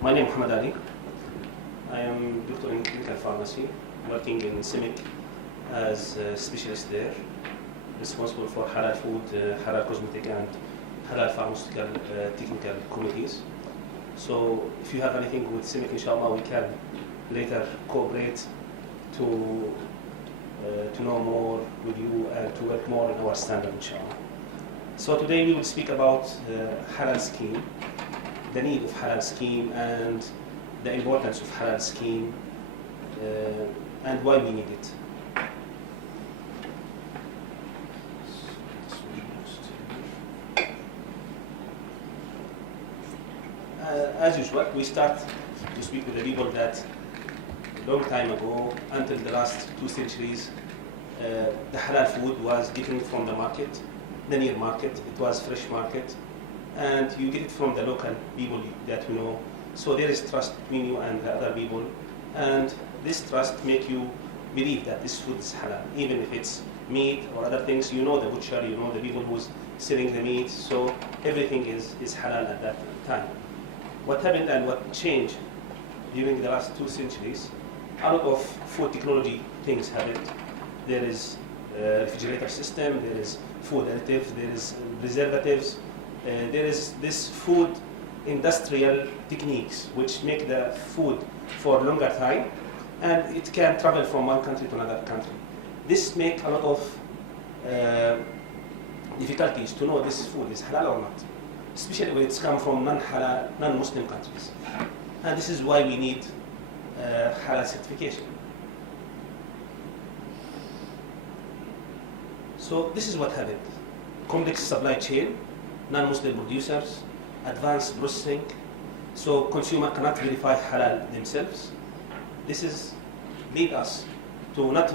My name is Mohammed. I am doctor in clinical pharmacy, working in CIMIC as a specialist there, responsible for halal food, halal cosmetic, and halal pharmaceutical technical committees. So if you have anything with CIMIC, inshallah, we can later cooperate to know more with you and to work more on our standard, inshallah. So today we will speak about halal scheme, the need of halal scheme and the importance of halal scheme and why we need it. As usual, we start to speak with the people that a long time ago, until the last 2 centuries, the halal food was different from the market, the near market. It was fresh market, and you get it from the local people that you know. So there is trust between you and the other people, and this trust make you believe that this food is halal, even if it's meat or other things. You know the butcher, you know the people who's selling the meat, so everything is halal at that time. What happened and what changed during the last 2 centuries, a lot of food technology things happened. There is a refrigerator system, there is food additives, there is preservatives, there is this food industrial techniques which make the food for longer time, and it can travel from one country to another country. This make a lot of difficulties to know this food is halal or not, especially when it's come from non-halal, non-Muslim countries. And this is why we need halal certification. So this is what happened. Complex supply chain, non-Muslim producers, advanced processing, so consumer cannot verify halal themselves. This is lead us to not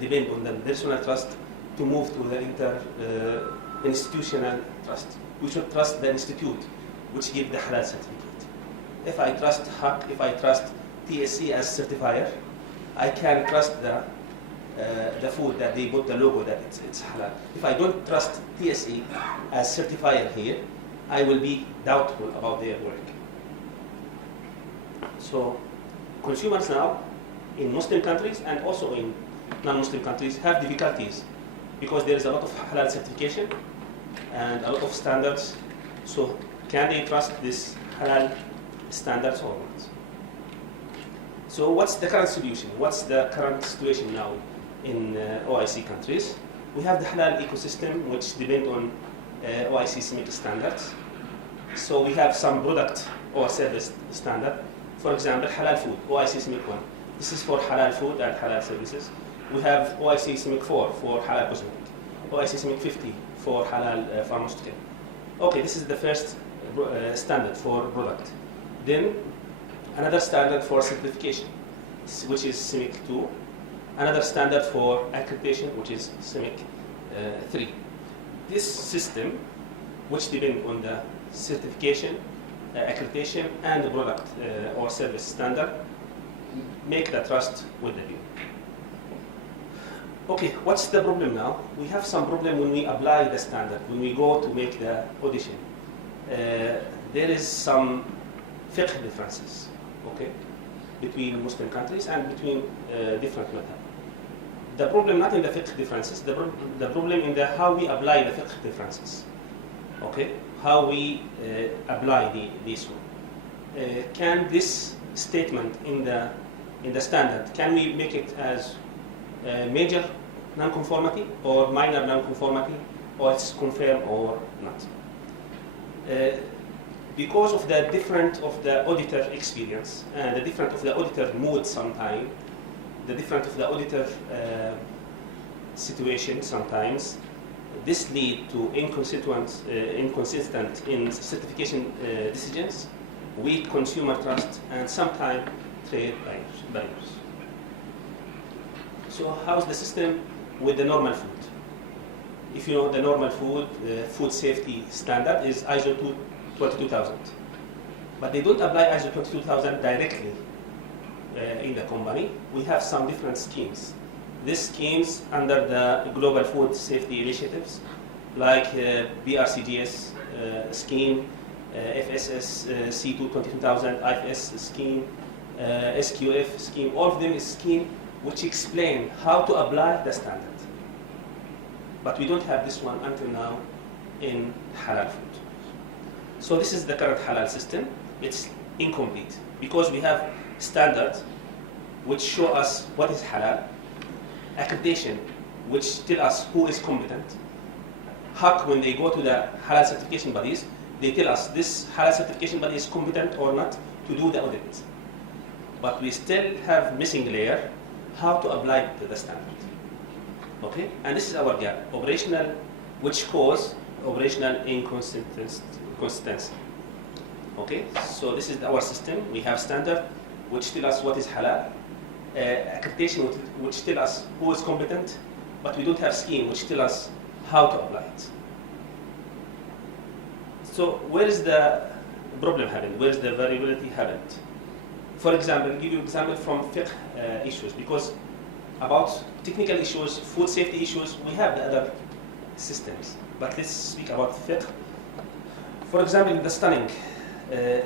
depend on the personal trust, to move to the institutional trust. We should trust the institute which give the halal certificate. If I trust IHAC, if I trust TSC as certifier, I can trust the food that they put the logo that it's halal. If I don't trust TSE as certifier here, I will be doubtful about their work. So consumers now in Muslim countries and also in non-Muslim countries have difficulties because there is a lot of halal certification and a lot of standards. So can they trust this halal standards or not? So what's the current solution? What's the current situation now in OIC countries? We have the halal ecosystem which depend on OIC CIMIC standards. So we have some product or service standard. For example, halal food, OIC CIMIC 1. This is for halal food and halal services. We have OIC CIMIC 4 for halal cosmetic. OIC CIMIC 50 for halal pharmaceutical. Okay, this is the first standard for product. Then another standard for certification, which is CIMIC 2. Another standard for accreditation, which is CIMIC 3. This system, which depends on the certification, accreditation, and the product or service standard, make the trust with the people. Okay, what's the problem now? We have some problem when we apply the standard, when we go to make the audition. There is some fiqh differences, okay, between Muslim countries and between different methods. The problem not in the fiqh differences, the problem in the how we apply the fiqh differences, okay, how we apply this one. Can this statement in the standard, can we make it as major non-conformity or minor non-conformity, or it's confirmed or not? Because of the different of the auditor experience and the different of the auditor mood sometimes, the different of the auditor situation sometimes, this lead to inconsistent in certification decisions, weak consumer trust, and sometimes trade barriers. So how's the system with the normal food? If you know the normal food, food safety standard is ISO 22000. But they don't apply ISO 22000 directly in the company. We have some different schemes. These schemes under the global food safety initiatives, like BRCGS scheme, FSS C2 22000, IFS scheme, SQF scheme, all of them is scheme which explain how to apply the standard. But we don't have this one until now in halal food. So this is the current halal system. It's incomplete because we have standards which show us what is halal, accreditation which tell us who is competent. IHAC, when they go to the halal certification bodies, they tell us this halal certification body is competent or not to do the audit. But we still have missing layer, how to apply the standard. Okay, and this is our gap, operational, which cause operational inconsistency. Okay, so this is our system. We have standard, which tell us what is halal, accreditation, which tell us who is competent, but we don't have scheme, which tell us how to apply it. So where is the problem happened? Where is the variability happened? For example, I'll give you an example from fiqh issues, because about technical issues, food safety issues, we have the other systems. But let's speak about fiqh. For example, in the stunning,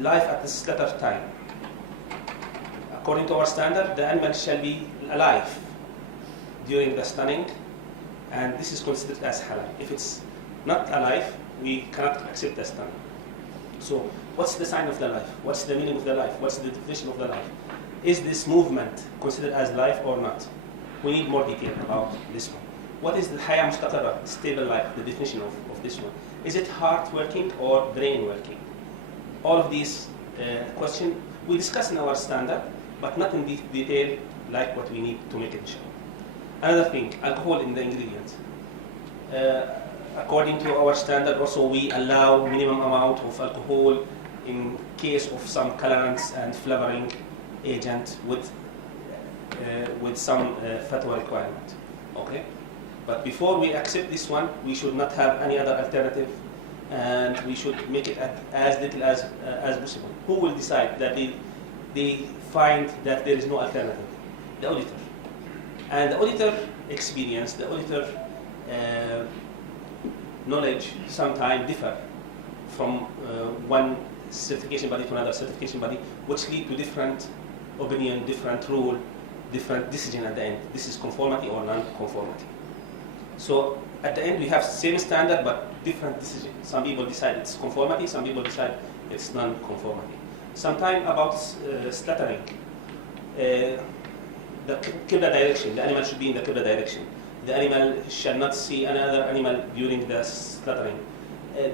life at the slaughter time. According to our standard, the animal shall be alive during the stunning, and this is considered as halal. If it's not alive, we cannot accept the stunning. So what's the sign of the life? What's the meaning of the life? What's the definition of the life? Is this movement considered as life or not? We need more detail about this one. What is the haya mustaqarra, stable life, the definition of this one? Is it heart working or brain working? All of these questions we discuss in our standard, but not in detail like what we need to make it show. Another thing, alcohol in the ingredients. According to our standard, also we allow minimum amount of alcohol in case of some colorants and flavoring agent with some fatwa requirement. Okay, but before we accept this one, we should not have any other alternative, and we should make it as little as possible. Who will decide that they find that there is no alternative? The auditor. And the auditor experience, the auditor knowledge sometimes differ from one certification body to another certification body, which lead to different opinion, different rule, different decision at the end. This is conformity or non-conformity. So at the end we have same standard but different decision. Some people decide it's conformity, some people decide it's non-conformity. Sometimes about slaughtering, the qibla direction, the animal should be in the qibla direction. The animal shall not see another animal during the slaughtering.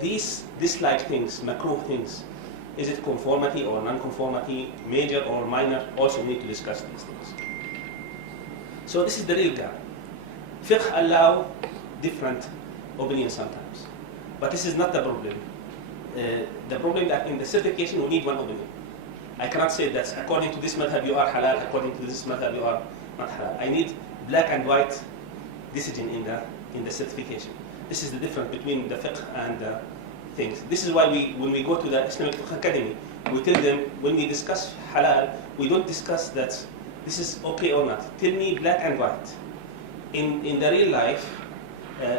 These dislike things, makruh things, is it conformity or non-conformity, major or minor? Also we need to discuss these things. So this is the real gap. Fiqh allow different opinions sometimes, but this is not the problem. The problem that in the certification we need one opinion. I cannot say that according to this madhab you are halal, according to this madhab you are not halal. I need black and white decision in the certification. This is the difference between the fiqh and the things. This is why when we go to the Islamic Fiqh Academy, we tell them when we discuss halal, we don't discuss that this is okay or not. Tell me black and white. In the real life,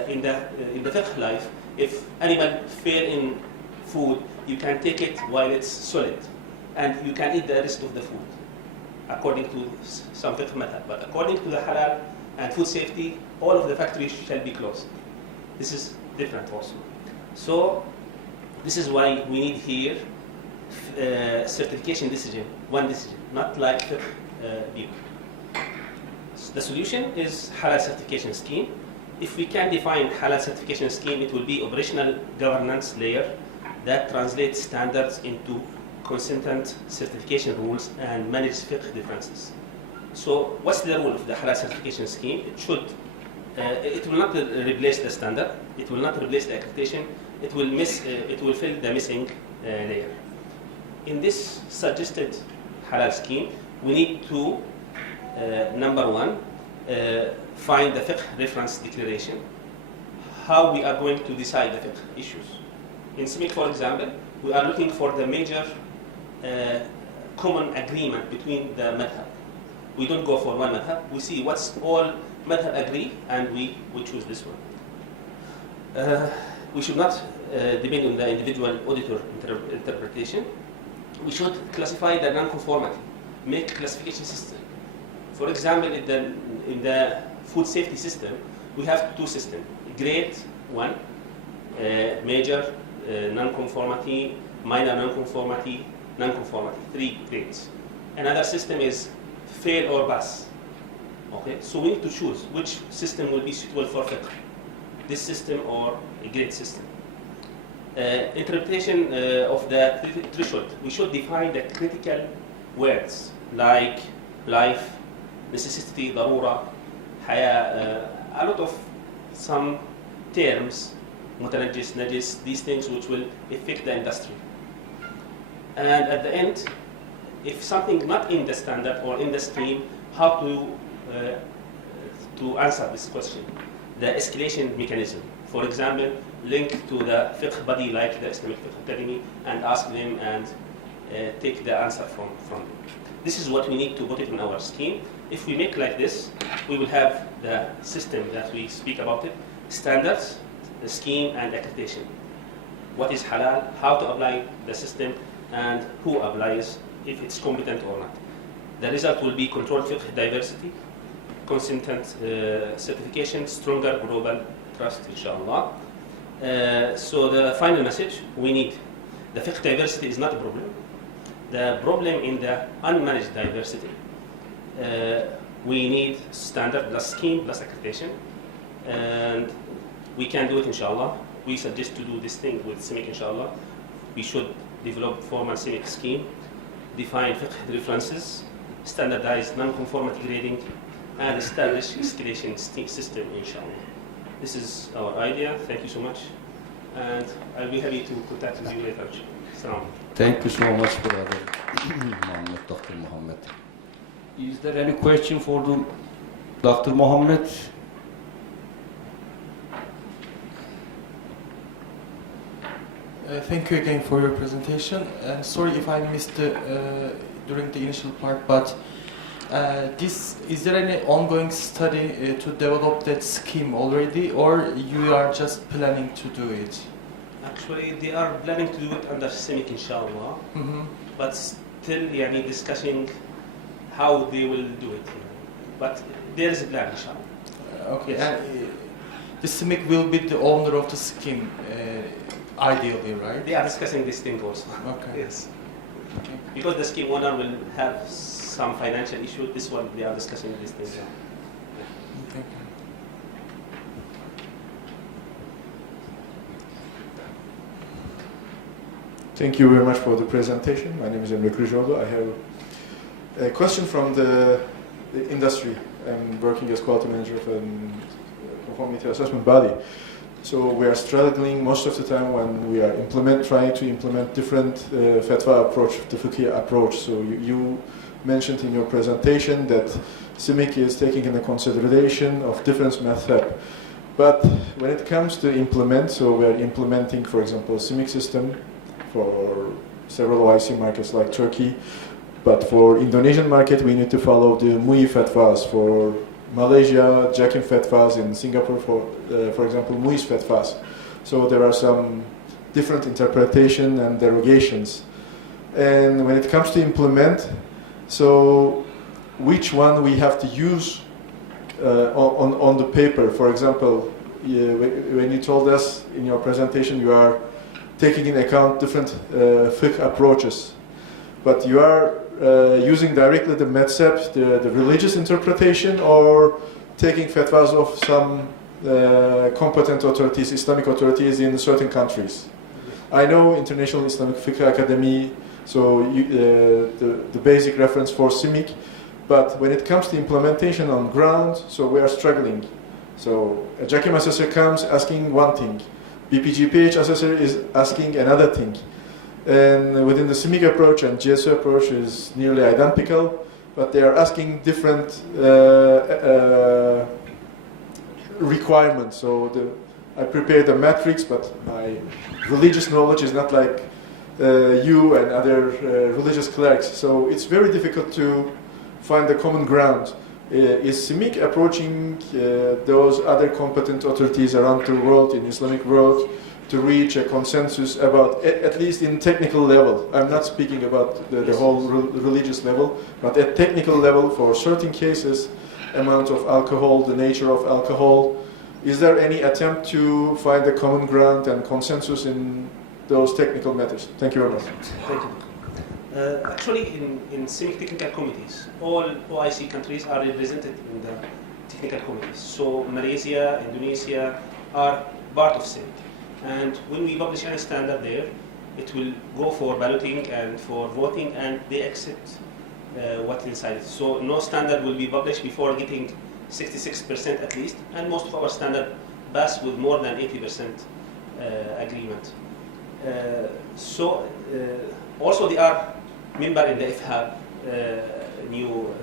in the fiqh life, if animal fail in food, you can take it while it's solid, and you can eat the rest of the food, according to some fiqh method. But according to the halal and food safety, all of the factories shall be closed. This is different also. So this is why we need here certification decision, one decision, not like fiqh people. The solution is halal certification scheme. If we can define halal certification scheme, it will be operational governance layer that translates standards into consistent certification rules and manage fiqh differences. So what's the rule of the halal certification scheme? It will not replace the standard, it will not replace the accreditation, it will fill the missing layer. In this suggested halal scheme, we need to number one, find the fiqh reference declaration, how we are going to decide the fiqh issues. In SMIC, for example, we are looking for the major common agreement between the madhab. We don't go for one madhab, we see what's all madhab agree and we choose this one. We should not depending on the individual auditor interpretation, we should classify the non-conformity, make classification system. For example, in the food safety system, we have two systems. Grade 1, major non-conformity, minor non-conformity, non-conformity, 3 grades. Another system is fail or pass. Okay, so we need to choose which system will be suitable for fiqh, this system or a grade system. Interpretation of the threshold, we should define the critical words like life, necessity, darura, haya, a lot of some terms, mutanajis, najis, these things which will affect the industry. And at the end, if something not in the standard or in the scheme, how to answer this question. The escalation mechanism. For example, link to the fiqh body like the Islamic Fiqh Academy and ask them and take the answer from them. This is what we need to put it in our scheme. If we make like this, we will have the system that we speak about it, standards, the scheme, and accreditation. What is halal, how to apply the system, and who applies, if it's competent or not. The result will be controlled fiqh diversity, consistent certification, stronger global trust, inshallah. So the final message, we need, the fiqh diversity is not a problem. The problem in the unmanaged diversity, we need standard plus scheme plus accreditation, and we can do it, inshallah. We suggest to do this thing with CIMIC, inshallah. We should develop formal CIMIC scheme, define fiqh references, standardize non-conformity grading, and establish escalation system, inshallah. This is our idea. Thank you so much. And I'll be happy to contact with you later. Assalamu. Thank you so much, brother Mohammed, Dr. Mohammed. Is there any question for Dr. Mohammed? Thank you again for your presentation. Sorry if I missed during the initial part, but is there any ongoing study to develop that scheme already, or you are just planning to do it? Actually, they are planning to do it under CIMIC, inshallah, but still discussing how they will do it. But there is a plan, inshallah. Okay, Yes. and the CIMIC will be the owner of the scheme, ideally, right? They are discussing this thing also. Okay. Yes. Okay. Because the scheme owner will have some financial issue, this one they are discussing this thing. Thank you. Thank you very much for the presentation. My name is Emre Kılıçoğlu. I have a question from the industry. I'm working as quality manager of a conformity assessment body. So we are struggling most of the time when we are trying to implement different fatwa approach, the fiqh approach. So you mentioned in your presentation that CIMIC is taking into consideration of different madhab. But when it comes to implement, so we are implementing, for example, CIMIC system for several OIC markets like Turkey. But for Indonesian market, we need to follow the MUI fatwas. For Malaysia, JAKIM fatwas. In Singapore, for example, MUI's fatwas. So there are some different interpretation and derogations. And when it comes to implement, so which one we have to use on the paper? For example, when you told us in your presentation you are taking into account different fiqh approaches, but you are using directly the madhab, the religious interpretation, or taking fatwas of some competent authorities, Islamic authorities in certain countries. I know International Islamic Fiqh Academy, so the basic reference for CIMIC, but when it comes to implementation on ground, so we are struggling. So a JAKIM assessor comes asking one thing, BPGPH assessor is asking another thing. And within the CIMIC approach and GSO approach is nearly identical, but they are asking different requirements. So I prepared the matrix, but my religious knowledge is not like you and other religious clerics. So it's very difficult to find the common ground. Is CIMIC approaching those other competent authorities around the world, in Islamic world, to reach a consensus about, at least in technical level. I'm not speaking about the whole religious level, but at technical level for certain cases, amount of alcohol, the nature of alcohol. Is there any attempt to find a common ground and consensus in those technical matters? Thank you very much. Thank you. Actually, in CIMIC technical committees, all OIC countries are represented in the technical committees. So Malaysia, Indonesia are part of CIMIC. And when we publish any standard there, it will go for balloting and for voting, and they accept what's inside it. So no standard will be published before getting 66% at least, and most of our standard pass with more than 80% agreement. Also they are member in the IHAC, new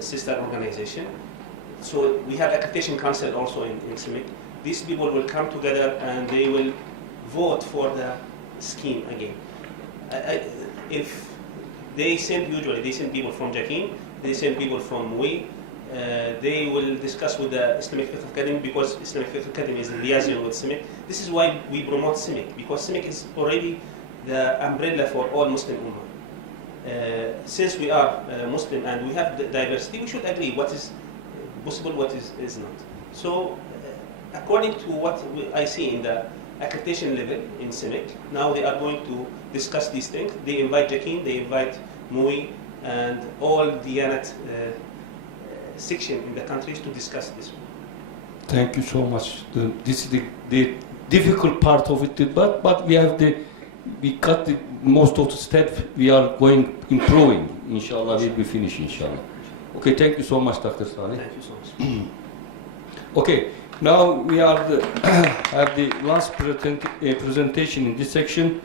sister organization. So we have accreditation council also in CIMIC. These people will come together and they will vote for the scheme again. If they send, usually they send people from Jakin, they send people from Wace, they will discuss with the Islamic Faith Academy, because Islamic Faith Academy is in liaison with CIMIC. This is why we promote CIMIC, because CIMIC is already the umbrella for all Muslim Ummah. Since we are Muslim and we have diversity, we should agree what is possible, what is not. So, according to what I see in the accreditation level in CIMIC, now they are going to discuss these things. They invite Jakin, they invite MUI, and all the Yanat section in the countries to discuss this. Thank you so much. This is the difficult part of it, but we got the most of the steps. We are going improving. Inshallah, we'll be finished. Inshallah. Okay, thank you so much, Dr. Saleh. Thank you so much. Okay, now we are have the last presentation in this section.